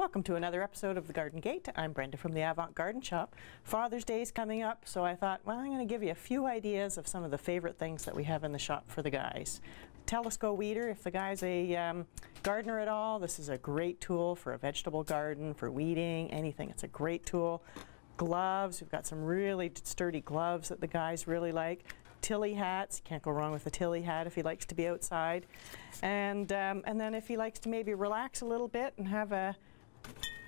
Welcome to another episode of The Garden Gate. I'm Brenda from the Avant Garden Shop. Father's Day is coming up, so I thought, well, I'm going to give you a few ideas of some of the favorite things that we have in the shop for the guys. Telesco weeder, if the guy's a gardener at all, this is a great tool for a vegetable garden, for weeding, anything. It's a great tool. Gloves, we've got some really sturdy gloves that the guys really like. Tilley hats, can't go wrong with a Tilley hat if he likes to be outside. And then if he likes to maybe relax a little bit and have a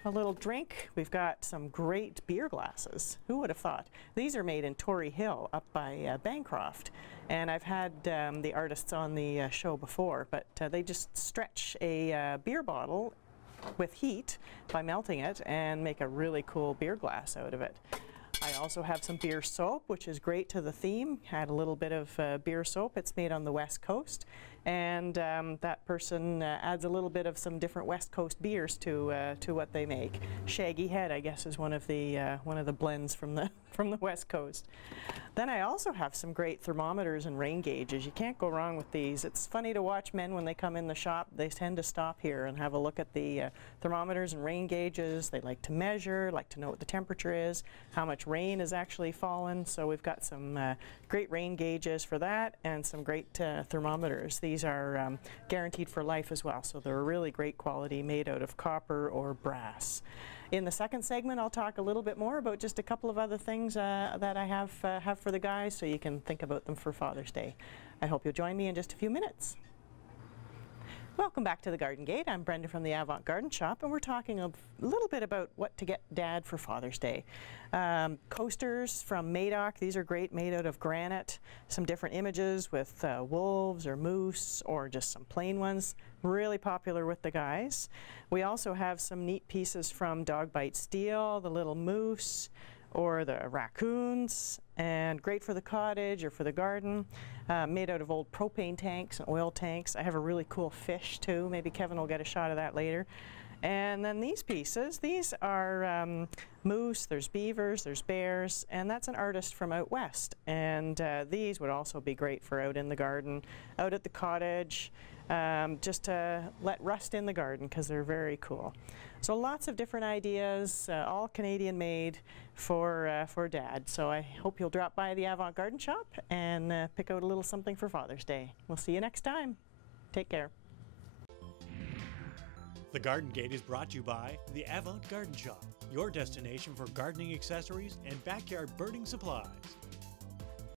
little drink, we've got some great beer glasses. Who would have thought? These are made in Tory Hill up by Bancroft, and I've had the artists on the show before, but they just stretch a beer bottle with heat by melting it and make a really cool beer glass out of it. I also have some beer soap, which is great to the theme. Had a little bit of beer soap. It's made on the West Coast, and that person adds a little bit of some different West Coast beers to what they make. Shaggy Head, I guess, is one of the blends from the West Coast. Then I also have some great thermometers and rain gauges. You can't go wrong with these. It's funny to watch men when they come in the shop. They tend to stop here and have a look at the thermometers and rain gauges. They like to measure, like to know what the temperature is, how much rain has actually fallen. So we've got some great rain gauges for that, and some great thermometers. These are guaranteed for life as well, so they're a really great quality, made out of copper or brass. In the second segment, I'll talk a little bit more about just a couple of other things that I have for the guys, so you can think about them for Father's Day. I hope you'll join me in just a few minutes. Welcome back to the Garden Gate. I'm Brenda from the Avant Garden Shop, and we're talking a little bit about what to get Dad for Father's Day. Coasters from Madoc. These are great, made out of granite. Some different images with wolves or moose or just some plain ones. Really popular with the guys. We also have some neat pieces from Dog Bite Steel, the little moose or the raccoons, and great for the cottage or for the garden. Made out of old propane tanks and oil tanks. I have a really cool fish too. Maybe Kevin will get a shot of that later. And then these pieces, these are moose, there's beavers, there's bears, and that's an artist from out west. And these would also be great for out in the garden, out at the cottage, just to let rust in the garden because they're very cool. So lots of different ideas, all Canadian made for Dad. So I hope you'll drop by the Avant Garden Shop and pick out a little something for Father's Day. We'll see you next time. Take care. The Garden Gate is brought to you by the Avant Garden Shop, your destination for gardening accessories and backyard birding supplies.